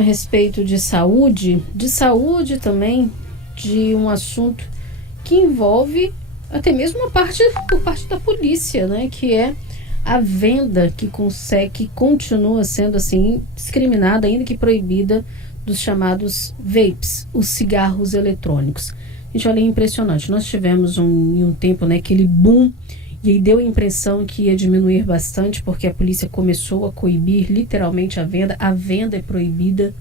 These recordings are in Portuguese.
a respeito de saúde também, de um assunto que envolve até mesmo por parte da polícia, né? Que é a venda que continua sendo assim discriminada, ainda que proibida, dos chamados vapes, os cigarros eletrônicos. Gente, olha, é impressionante. Nós tivemos em um tempo, né, aquele boom, e aí deu a impressão que ia diminuir bastante, porque a polícia começou a coibir literalmente a venda. A venda é proibida.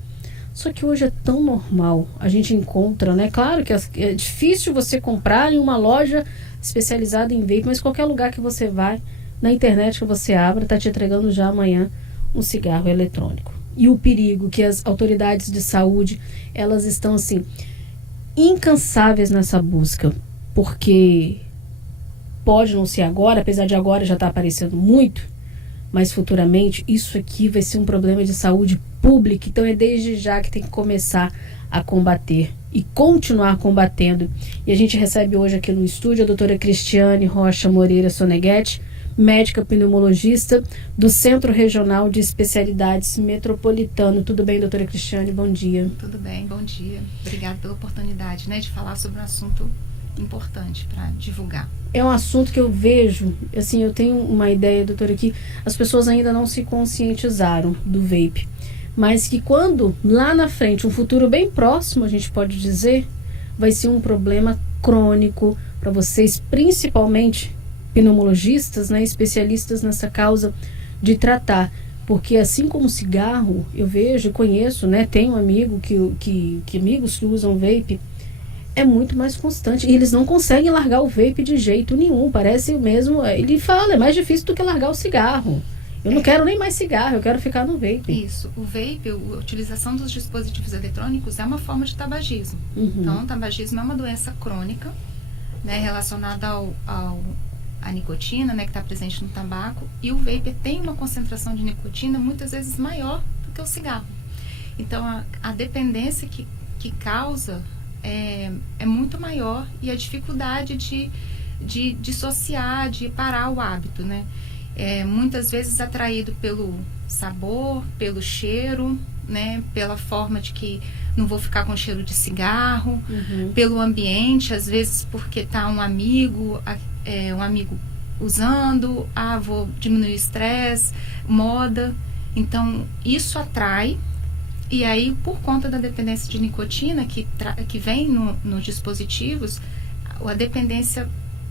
Só que hoje é tão normal. A gente encontra, né? Claro que é difícil você comprar em uma loja especializada em vape, mas qualquer lugar que você vai, na internet que você abre, está te entregando já amanhã um cigarro eletrônico. E o perigo que as autoridades de saúde, elas estão assim, incansáveis nessa busca, porque pode não ser agora, apesar de agora já estar aparecendo muito, mas futuramente isso aqui vai ser um problema de saúde pública. Então é desde já que tem que começar a combater e continuar combatendo. E a gente recebe hoje aqui no estúdio a doutora Cristiane Rocha Moreira Soneghetti, médica pneumologista do Centro Regional de Especialidades Metropolitano. Tudo bem, doutora Cristiane? Bom dia. Tudo bem, bom dia. Obrigada pela oportunidade, né, de falar sobre um assunto importante para divulgar. É um assunto que eu vejo, assim, eu tenho uma ideia, doutora, que as pessoas ainda não se conscientizaram do vape, mas que quando, lá na frente, um futuro bem próximo, a gente pode dizer, vai ser um problema crônico para vocês, principalmente pneumologistas, né, especialistas nessa causa de tratar, porque assim como o cigarro, eu vejo, conheço, né, tenho amigos que usam vape, é muito mais constante, e eles não conseguem largar o vape de jeito nenhum, parece mesmo, ele fala, é mais difícil do que largar o cigarro. Eu não quero nem mais cigarro, eu quero ficar no vape. Isso, o vape, a utilização dos dispositivos eletrônicos é uma forma de tabagismo. Então, o tabagismo é uma doença crônica, né, relacionada à nicotina, né, que está presente no tabaco, e o vape tem uma concentração de nicotina muitas vezes maior do que o cigarro. Então, a dependência que causa é muito maior, e a dificuldade de dissociar, de parar o hábito, né? Muitas vezes atraído pelo sabor, pelo cheiro, né? Pela forma de que não vou ficar com cheiro de cigarro, pelo ambiente, às vezes porque tá um amigo usando, vou diminuir o estresse, moda. Então, isso atrai. E aí, por conta da dependência de nicotina que vem nos dispositivos, a dependência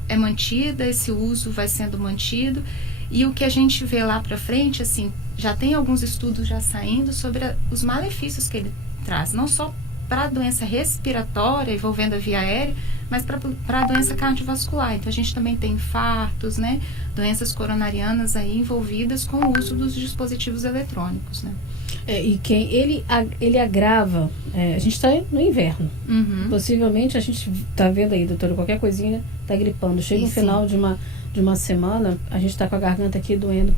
é mantida, esse uso vai sendo mantido. E o que a gente vê lá para frente, assim, já tem alguns estudos já saindo sobre os malefícios que ele traz, não só para a doença respiratória envolvendo a via aérea, mas para a doença cardiovascular. Então, a gente também tem infartos, né, doenças coronarianas aí envolvidas com o uso dos dispositivos eletrônicos, né. E quem ele agrava, a gente está no inverno, possivelmente a gente está vendo aí, doutora, qualquer coisinha está gripando, chega no final de uma semana, a gente está com a garganta aqui doendo.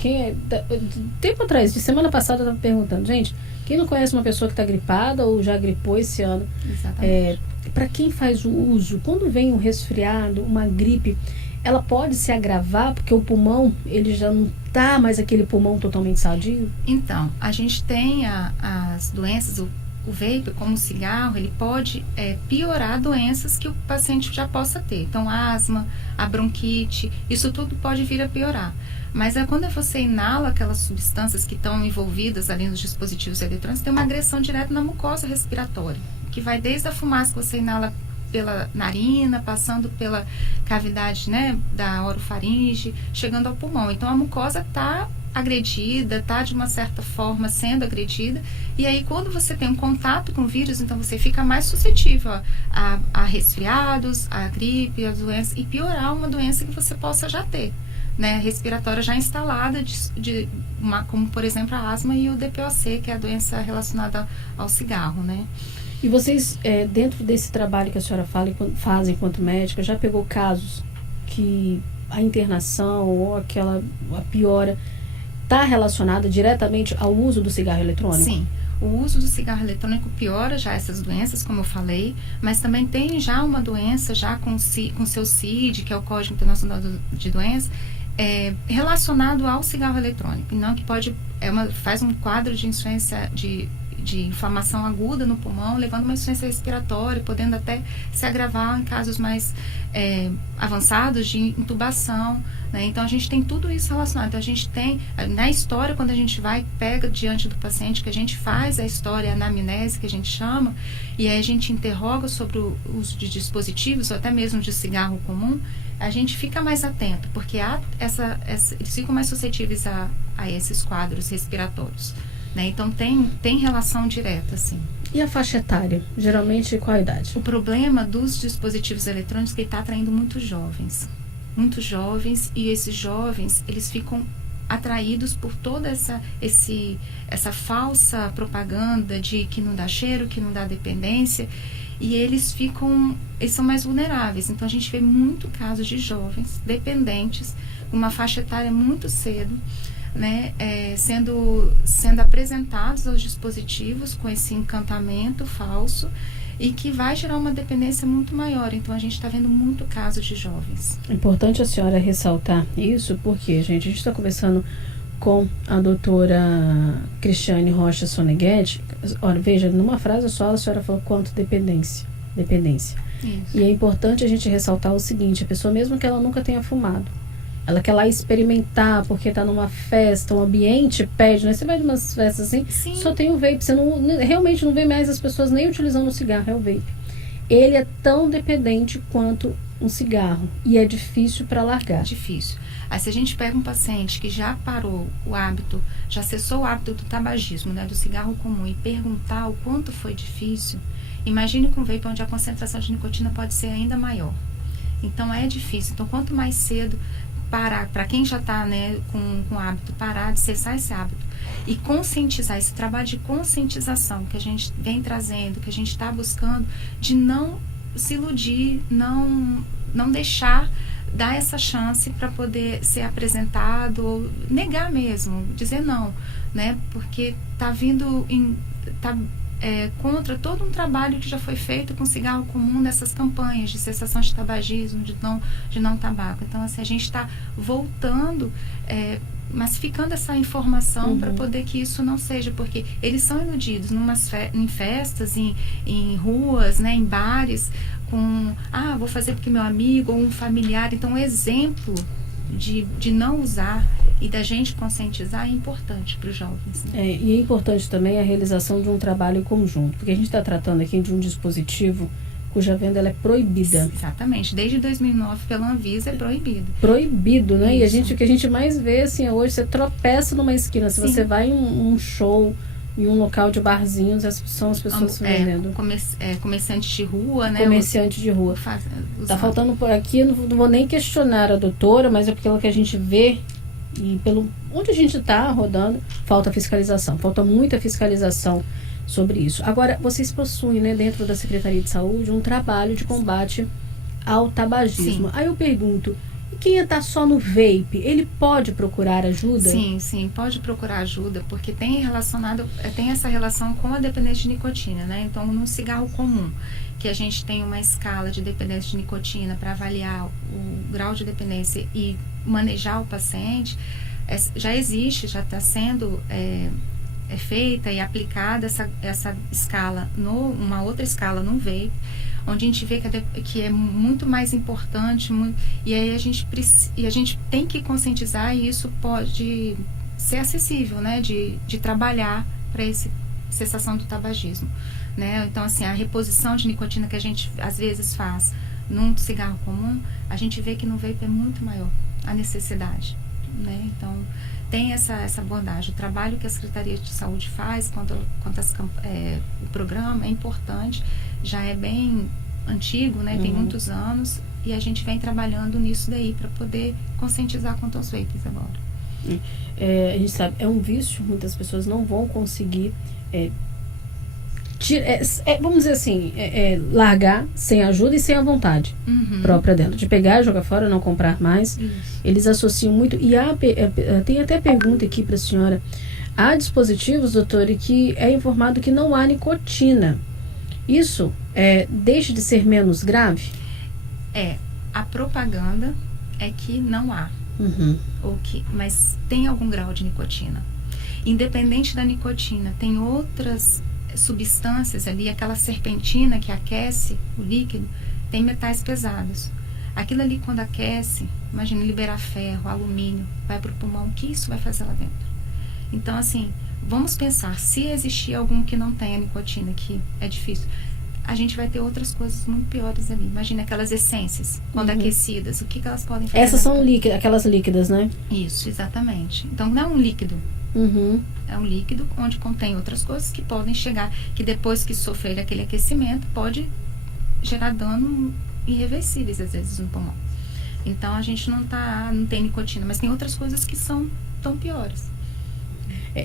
Tempo atrás, de semana passada, eu estava perguntando, gente, quem não conhece uma pessoa que está gripada ou já gripou esse ano? Exatamente. Para quem faz o uso, quando vem um resfriado, uma gripe, ela pode se agravar porque o pulmão, ele já não está mais aquele pulmão totalmente sadio? Então, a gente tem as doenças, o vape, como o cigarro, ele pode piorar doenças que o paciente já possa ter. Então, asma, a bronquite, isso tudo pode vir a piorar. Mas quando você inala aquelas substâncias que estão envolvidas ali nos dispositivos eletrônicos, tem uma agressão direta na mucosa respiratória, que vai desde a fumaça que você inala pela narina, passando pela cavidade, né, da orofaringe, chegando ao pulmão. Então, a mucosa está agredida, está de uma certa forma sendo agredida, e aí quando você tem um contato com o vírus, então você fica mais suscetível a resfriados, a gripe, a doença, e piorar uma doença que você possa já ter, né, respiratória já instalada, como por exemplo a asma e o DPOC, que é a doença relacionada ao cigarro, né. E vocês, dentro desse trabalho que a senhora faz enquanto médica, já pegou casos que a internação ou a piora está relacionada diretamente ao uso do cigarro eletrônico? Sim, o uso do cigarro eletrônico piora já essas doenças, como eu falei, mas também tem já uma doença já com seu CID, que é o Código Internacional de Doenças, relacionado ao cigarro eletrônico. Não, que faz um quadro de de inflamação aguda no pulmão, levando uma insuficiência respiratória, podendo até se agravar em casos mais avançados de intubação, né? Então a gente tem tudo isso relacionado. Então a gente tem, na história, quando a gente pega diante do paciente, que a gente faz a história, a anamnese, que a gente chama, e aí a gente interroga sobre o uso de dispositivos, ou até mesmo de cigarro comum, a gente fica mais atento, porque eles ficam mais suscetíveis a esses quadros respiratórios, né? Então tem relação direta, assim. E a faixa etária? Geralmente, qual a idade? O problema dos dispositivos eletrônicos é que ele está atraindo muitos jovens, e esses jovens, eles ficam atraídos por toda essa falsa propaganda de que não dá cheiro, que não dá dependência, e eles são mais vulneráveis. Então a gente vê muito casos de jovens dependentes, uma faixa etária muito cedo, né, sendo apresentados aos dispositivos com esse encantamento falso, e que vai gerar uma dependência muito maior. Então a gente está vendo muito caso de jovens. É importante a senhora ressaltar isso, porque, gente, a gente está conversando com a doutora Cristiane Rocha Soneghetti. Olha, veja, numa frase só a senhora falou quanto dependência. Isso. E é importante a gente ressaltar o seguinte: a pessoa, mesmo que ela nunca tenha fumado, ela quer lá experimentar, porque está numa festa, um ambiente pede, né? Você vai de umas festas assim, Sim. Só tem o vape, você realmente não vê mais as pessoas nem utilizando o cigarro, é o vape. Ele é tão dependente quanto um cigarro, e é difícil para largar. Difícil. Aí se a gente pega um paciente que já parou o hábito, já cessou o hábito do tabagismo, né, do cigarro comum, e perguntar o quanto foi difícil, imagine com o vape, onde a concentração de nicotina pode ser ainda maior. Então é difícil. Então quanto mais cedo parar, para quem já está, né, com o hábito, parar de cessar esse hábito e conscientizar, esse trabalho de conscientização que a gente vem trazendo, que a gente está buscando, de não se iludir, não deixar dar essa chance para poder ser apresentado, ou negar mesmo, dizer não, né, porque está vindo contra todo um trabalho que já foi feito com cigarro comum, nessas campanhas de cessação de tabagismo, de não tabaco. Então, assim, a gente está voltando, massificando essa informação para poder que isso não seja, porque eles são iludidos em festas, em ruas, né, em bares, com, vou fazer porque meu amigo ou um familiar. Então, o exemplo de não usar e da gente conscientizar é importante para os jovens, né? E é importante também a realização de um trabalho conjunto, porque a gente está tratando aqui de um dispositivo cuja venda ela é proibida. Exatamente. Desde 2009, pela Anvisa, é proibido. Proibido, né? Isso. E o que a gente mais vê, assim, hoje, você tropeça numa esquina. Se você vai em um show, em um local de barzinhos, são as pessoas se vendendo. Comerciante de rua, né? Comerciante de rua. Tá faltando por aqui, não vou nem questionar a doutora, mas é pelo que a gente vê e pelo onde a gente está rodando, falta fiscalização. Falta muita fiscalização sobre isso. Agora, vocês possuem, né, dentro da Secretaria de Saúde, um trabalho de combate ao tabagismo. Sim. Aí eu pergunto, e quem está só no vape, ele pode procurar ajuda? Sim, pode procurar ajuda, porque tem essa relação com a dependência de nicotina, né? Então, num cigarro comum, que a gente tem uma escala de dependência de nicotina para avaliar o grau de dependência e manejar o paciente, já existe, já está sendo feita e aplicada essa escala, uma outra escala no vape, onde a gente vê que é muito mais importante, e aí a gente tem que conscientizar, e isso pode ser acessível, né, de trabalhar para essa cessação do tabagismo, né? Então, assim, a reposição de nicotina que a gente às vezes faz num cigarro comum, a gente vê que no vape é muito maior a necessidade, né? Então, tem essa abordagem. O trabalho que a Secretaria de Saúde faz quanto o programa é importante, já é bem antigo, né? Tem muitos anos, e a gente vem trabalhando nisso daí para poder conscientizar quanto aos vapes agora. A gente sabe, é um vício, muitas pessoas não vão conseguir vamos dizer assim, largar sem ajuda e sem a vontade própria dela, de pegar e jogar fora, não comprar mais. Isso. Eles associam muito, e tem até pergunta aqui para a senhora. Há dispositivos, doutora, que é informado que não há nicotina. Isso deixa de ser menos grave? A propaganda é que não há, mas tem algum grau de nicotina. Independente da nicotina, tem outras substâncias ali, aquela serpentina que aquece o líquido, tem metais pesados. Aquilo ali, quando aquece, imagina liberar ferro, alumínio, vai para o pulmão, o que isso vai fazer lá dentro? Então, assim, vamos pensar, se existir algum que não tenha nicotina, que é difícil, a gente vai ter outras coisas muito piores ali. Imagina aquelas essências, quando aquecidas, o que elas podem fazer? Essas são líquidas, aquelas líquidas, né? Isso, exatamente. Então, não é um líquido. É um líquido onde contém outras coisas que podem chegar, que depois que sofrer aquele aquecimento, pode gerar dano irreversíveis, às vezes, no pulmão. Então, a gente não tem nicotina, mas tem outras coisas que são tão piores.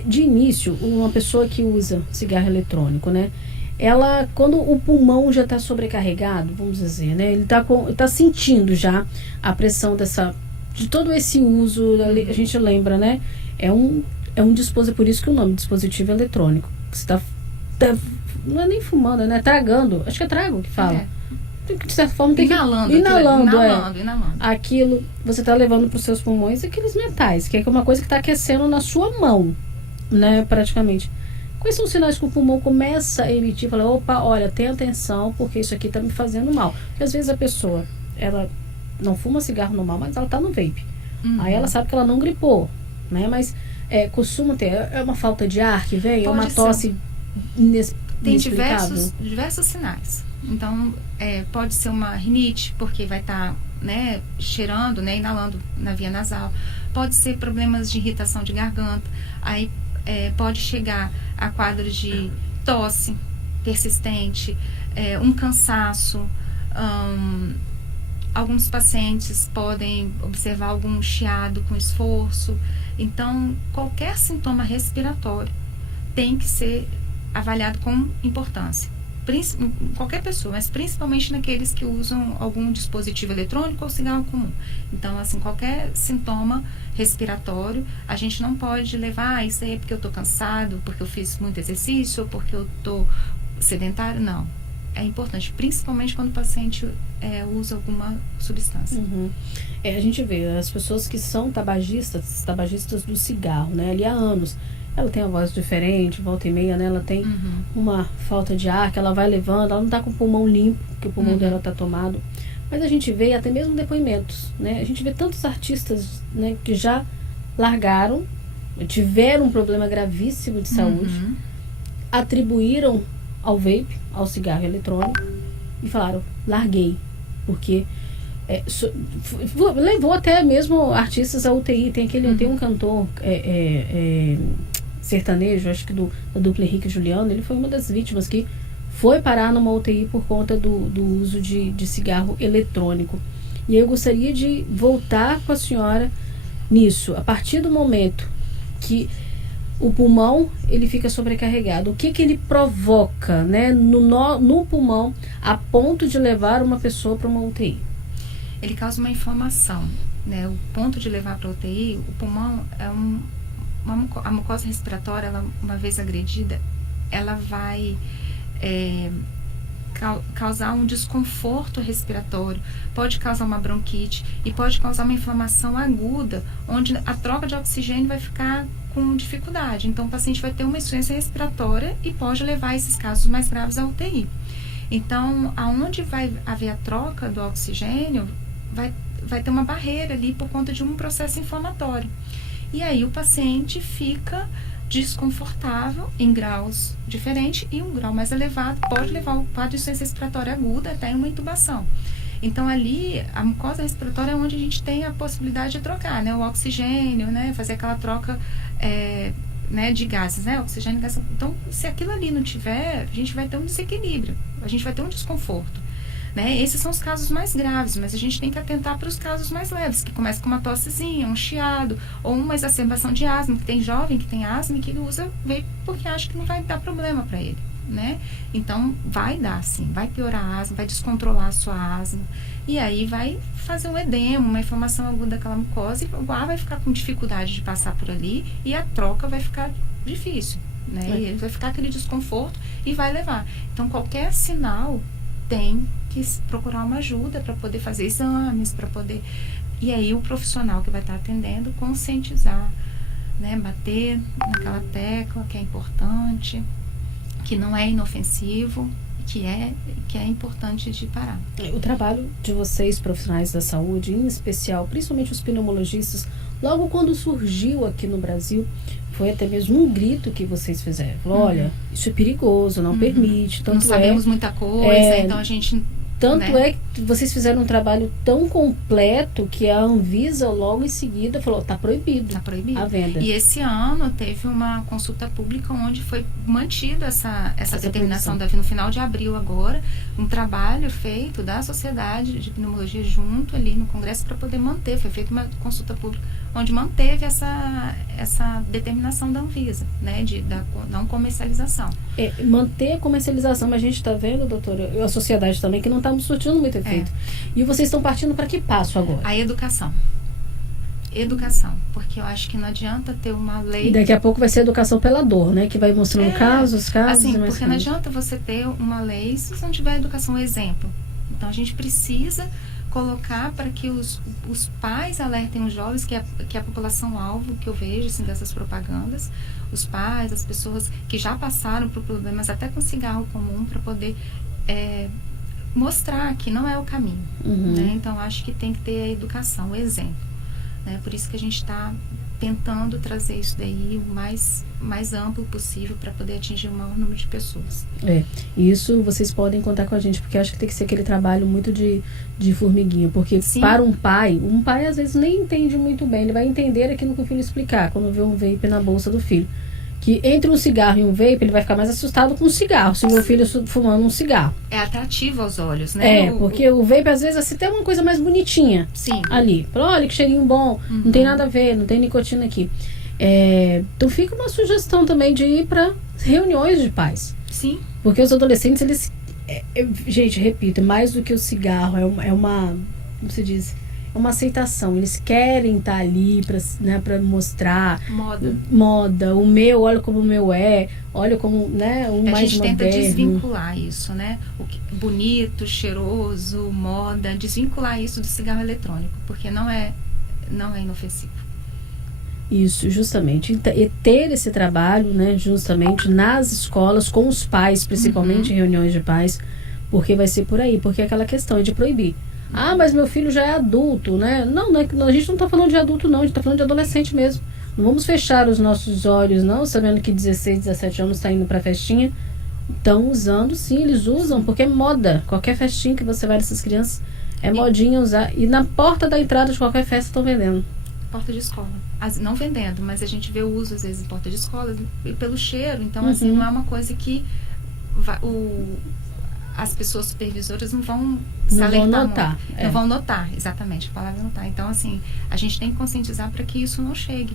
De início, uma pessoa que usa cigarro eletrônico, né? Ela, quando o pulmão já está sobrecarregado, vamos dizer, né? Ele tá sentindo já a pressão de todo esse uso, a gente lembra, né? É um dispositivo, por isso que o nome dispositivo eletrônico. Você tá não é nem fumando, né? Tragando, acho que é trago que fala. De certa forma tem inalando, inalando. Aquilo, você está levando para os seus pulmões aqueles metais, que é uma coisa que está aquecendo na sua mão, né? Praticamente. Quais são os sinais que o pulmão começa a emitir? Fala, opa, olha, tenha atenção, porque isso aqui está me fazendo mal. Porque às vezes a pessoa, ela não fuma cigarro normal, mas ela está no vape. Aí ela sabe que ela não gripou, né? Mas costuma ter, é uma falta de ar que vem, é uma tosse tem diversos sinais. Então, pode ser uma rinite, porque vai estar, né, cheirando, né, inalando na via nasal. Pode ser problemas de irritação de garganta. Aí pode chegar a quadros de tosse persistente, um cansaço. Alguns pacientes podem observar algum chiado com esforço. Então, qualquer sintoma respiratório tem que ser avaliado com importância. Qualquer pessoa, mas principalmente naqueles que usam algum dispositivo eletrônico ou cigarro comum. Então, assim, qualquer sintoma respiratório, a gente não pode levar, isso aí é porque eu estou cansado, porque eu fiz muito exercício, ou porque eu estou sedentário. Não. É importante, principalmente quando o paciente usa alguma substância. A gente vê as pessoas que são tabagistas do cigarro, né? Ali há anos. Ela tem a voz diferente, volta e meia, né? Ela tem uma falta de ar que ela vai levando, ela não está com o pulmão limpo, porque o pulmão dela está tomado. Mas a gente vê até mesmo depoimentos, né? A gente vê tantos artistas, né, que já largaram, tiveram um problema gravíssimo de saúde, atribuíram ao vape, ao cigarro eletrônico, e falaram, larguei, porque levou até mesmo artistas à UTI. Tem um cantor sertanejo, acho que da dupla Henrique e Juliano, ele foi uma das vítimas que foi parar numa UTI por conta do uso de cigarro eletrônico. E eu gostaria de voltar com a senhora nisso. A partir do momento que o pulmão ele fica sobrecarregado, o que ele provoca, né, no pulmão a ponto de levar uma pessoa para uma UTI? Ele causa uma inflamação, né? O ponto de levar para a UTI, o pulmão é a mucosa respiratória, ela, uma vez agredida, ela vai causar um desconforto respiratório, pode causar uma bronquite e pode causar uma inflamação aguda, onde a troca de oxigênio vai ficar com dificuldade. Então, o paciente vai ter uma insuficiência respiratória e pode levar esses casos mais graves à UTI. Então, aonde vai haver a troca do oxigênio, vai ter uma barreira ali por conta de um processo inflamatório. E aí o paciente fica desconfortável em graus diferentes e um grau mais elevado pode levar o quadro de insuficiência respiratória aguda até uma intubação. Então, ali, a mucosa respiratória é onde a gente tem a possibilidade de trocar, né, o oxigênio, né, fazer aquela troca né, de gases, né, oxigênio e gás. Então, se aquilo ali não tiver, a gente vai ter um desequilíbrio, a gente vai ter um desconforto. Né? Esses são os casos mais graves, mas a gente tem que atentar para os casos mais leves, que começa com uma tossezinha, um chiado, ou uma exacerbação de asma, que tem jovem que tem asma e que usa vape porque acha que não vai dar problema para ele, né? Então, vai dar sim, vai piorar a asma, vai descontrolar a sua asma, e aí vai fazer um edema, uma inflamação aguda daquela mucosa, e o ar vai ficar com dificuldade de passar por ali, e a troca vai ficar difícil, né? E ele vai ficar aquele desconforto e vai levar. Então, qualquer sinal tem que procurar uma ajuda para poder fazer exames, para poder... E aí o profissional que vai estar atendendo conscientizar, né? Bater naquela tecla que é importante, que não é inofensivo, que é importante de parar. O trabalho de vocês, profissionais da saúde, em especial, principalmente os pneumologistas, logo quando surgiu aqui no Brasil, foi até mesmo um grito que vocês fizeram. Olha, isso é perigoso, não permite. Tanto não sabemos muita coisa, então a gente... Tanto é que vocês fizeram um trabalho tão completo que a Anvisa logo em seguida falou, está proibido a venda. E esse ano teve uma consulta pública onde foi mantida essa determinação no final de abril agora, um trabalho feito da Sociedade de Pneumologia junto ali no Congresso para poder manter, foi feita uma consulta pública onde manteve essa determinação da Anvisa, né, da não comercialização. Manter a comercialização, mas a gente está vendo, doutora, a sociedade também, que não estamos surtindo muito efeito. E vocês estão partindo para que passo agora? A educação, porque eu acho que não adianta ter uma lei... E daqui a pouco vai ser educação pela dor, né, que vai mostrando casos assim, e mais porque não adianta você ter uma lei se você não tiver educação, exemplo. Então a gente precisa colocar para que os pais alertem os jovens, que é a população-alvo que eu vejo assim, dessas propagandas, os pais, as pessoas que já passaram por problemas até com cigarro comum, para poder mostrar que não é o caminho. Né? Então, acho que tem que ter a educação, o exemplo. Né? Por isso que a gente está tentando trazer isso daí o mais amplo possível para poder atingir o maior número de pessoas. Isso vocês podem contar com a gente, porque acho que tem que ser aquele trabalho muito de formiguinha, porque para um pai às vezes nem entende muito bem, ele vai entender aquilo que o filho explicar, quando vê um vape na bolsa do filho. Que entre um cigarro e um vape, ele vai ficar mais assustado com um cigarro, se meu filho fumando um cigarro. É atrativo aos olhos, né? Porque o vape, às vezes, assim, tem uma coisa mais bonitinha ali. Olha que cheirinho bom, não tem nada a ver, não tem nicotina aqui. Então fica uma sugestão também de ir para reuniões de pais. Sim. Porque os adolescentes, eles... gente, repito, mais do que o cigarro, é uma... Como se diz? É uma aceitação. Eles querem estar ali para mostrar moda. O meu, olha como o meu olha como, né, o mais moderno. A gente tenta desvincular isso, né? Bonito, cheiroso, moda, desvincular isso do cigarro eletrônico, porque não é inofensivo. Isso, justamente. E ter esse trabalho, né, justamente nas escolas, com os pais, principalmente em reuniões de pais, porque vai ser por aí, porque é aquela questão de proibir. Mas meu filho já é adulto, né? Não, a gente não está falando de adulto, não. A gente está falando de adolescente mesmo. Não vamos fechar os nossos olhos, não, sabendo que 16, 17 anos está indo para festinha. Estão usando, sim, eles usam, porque é moda. Qualquer festinha que você vai dessas crianças, modinha usar. E na porta da entrada de qualquer festa estão vendendo. Porta de escola. Não vendendo, mas a gente vê o uso, às vezes, em porta de escola, pelo cheiro. Então, assim, não é uma coisa que... as pessoas supervisoras não vão notar. Não vão notar, exatamente, a palavra notar. Então, assim, a gente tem que conscientizar para que isso não chegue,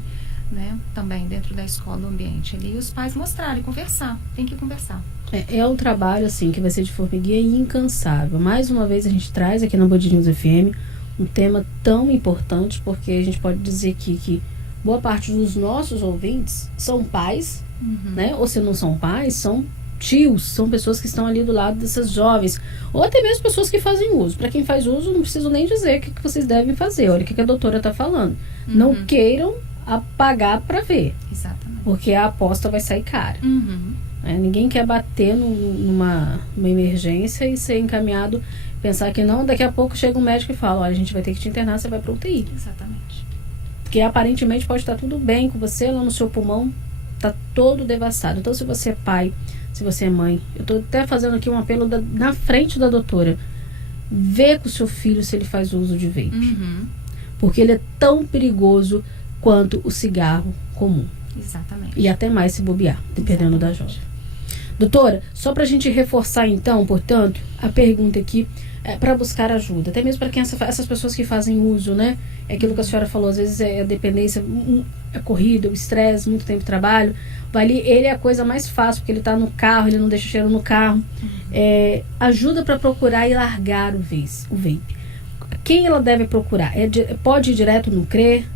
né? Também dentro da escola, do ambiente ali. E os pais mostrarem, conversar. Tem que conversar. É um trabalho, assim, que vai ser de formiguinha e incansável. Mais uma vez, a gente traz aqui na Band News FM um tema tão importante, porque a gente pode dizer que boa parte dos nossos ouvintes são pais, né? Ou se não são pais, são tios, são pessoas que estão ali do lado dessas jovens, ou até mesmo pessoas que fazem uso. Para quem faz uso, não preciso nem dizer o que vocês devem fazer. Olha o que a doutora está falando. Não queiram pagar para ver. Exatamente. Porque a aposta vai sair cara. Ninguém quer bater numa emergência e ser encaminhado, pensar que não, daqui a pouco chega um médico e fala, olha, a gente vai ter que te internar, você vai para UTI. Exatamente. Porque aparentemente pode estar tudo bem com você, lá no seu pulmão está todo devastado. Então, se você é pai, se você é mãe, eu estou até fazendo aqui um apelo na frente da doutora, vê com o seu filho se ele faz uso de vape. Porque ele é tão perigoso quanto o cigarro comum. Exatamente. E até mais se bobear, dependendo da jovem. Doutora, só para a gente reforçar então, portanto, a pergunta aqui para buscar ajuda, até mesmo para quem essas pessoas que fazem uso, né? É aquilo que a senhora falou, às vezes é a dependência, é corrida, o estresse, muito tempo de trabalho. Ele é a coisa mais fácil, porque ele está no carro, ele não deixa cheiro no carro. Ajuda para procurar e largar o vape. Quem ela deve procurar? Pode ir direto no CRE?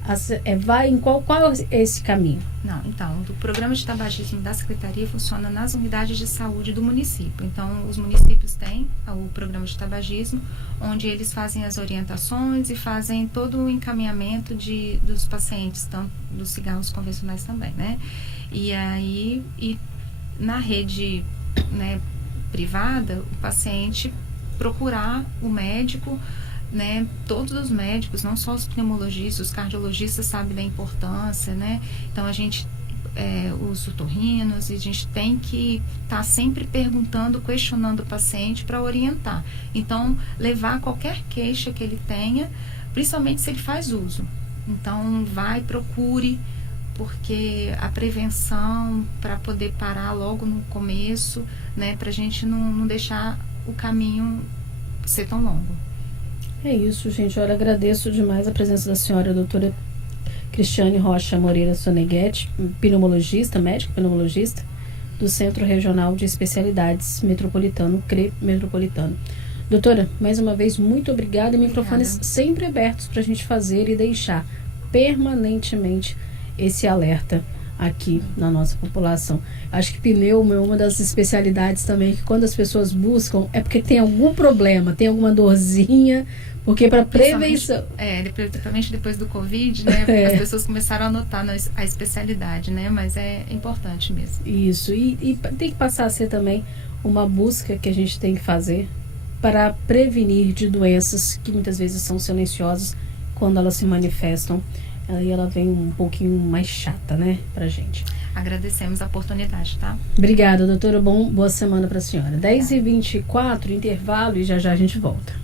Vai em qual é esse caminho? Não, então, o programa de tabagismo da Secretaria funciona nas unidades de saúde do município. Então, os municípios têm o programa de tabagismo, onde eles fazem as orientações e fazem todo o encaminhamento dos pacientes, tanto dos cigarros convencionais também, né? E aí, na rede né, privada, o paciente procurar o médico, né, todos os médicos, não só os pneumologistas, os cardiologistas sabem da importância, né, então a gente, os otorrinos, e a gente tem que estar sempre perguntando, questionando o paciente para orientar. Então, levar qualquer queixa que ele tenha, principalmente se ele faz uso. Então, procure, porque a prevenção, para poder parar logo no começo, né, para a gente não deixar o caminho ser tão longo. É isso, gente. Eu agradeço demais a presença da senhora, doutora Cristiane Rocha Moreira Soneghetti, pneumologista, médica pneumologista do Centro Regional de Especialidades Metropolitano, CRE Metropolitano. Doutora, mais uma vez, muito obrigada. Microfones sempre abertos para a gente fazer e deixar permanentemente esse alerta aqui na nossa população. Acho que pneu é uma das especialidades também que quando as pessoas buscam é porque tem algum problema, tem alguma dorzinha, porque para prevenção... Principalmente depois do Covid, né? As pessoas começaram a notar a especialidade, né? Mas é importante mesmo. Isso, e tem que passar a ser também uma busca que a gente tem que fazer para prevenir de doenças que muitas vezes são silenciosas quando elas se manifestam. Aí ela vem um pouquinho mais chata, né, pra gente. Agradecemos a oportunidade, tá? Obrigada, doutora. Boa semana pra senhora. 10h24, intervalo, e já a gente volta.